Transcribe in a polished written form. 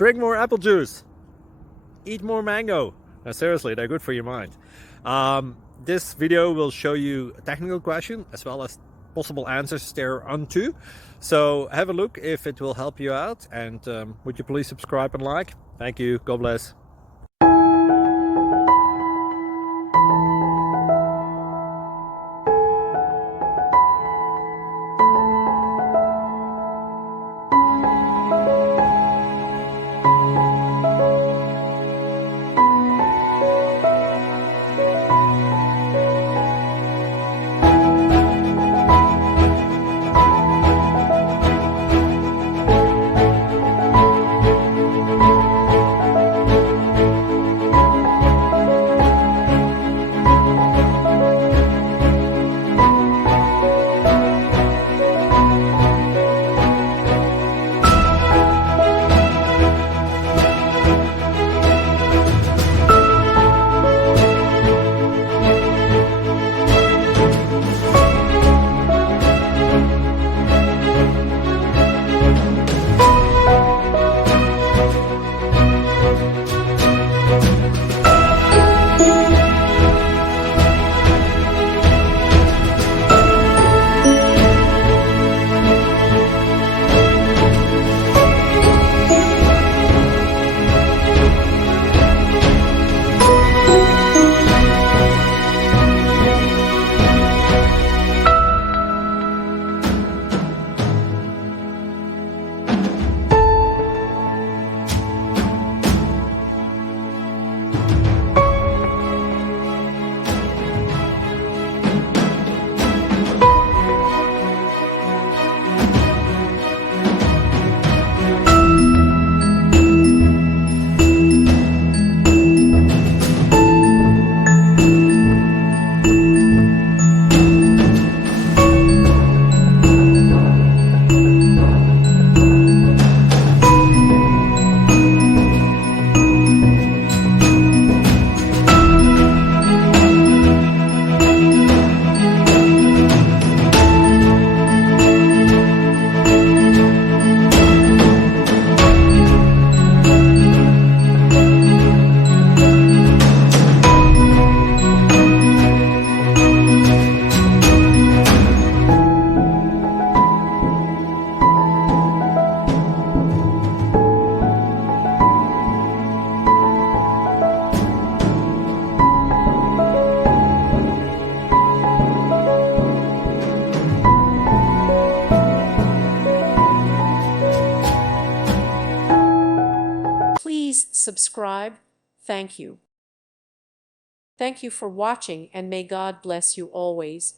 Drink more apple juice. Eat more mango. No, seriously, they're good for your mind. This video will show you a technical question as well as possible answers thereunto. So have a look if it will help you out, and would you please subscribe and like? Thank you. God bless. Please subscribe. Thank you. Thank you for watching, and may God bless you always.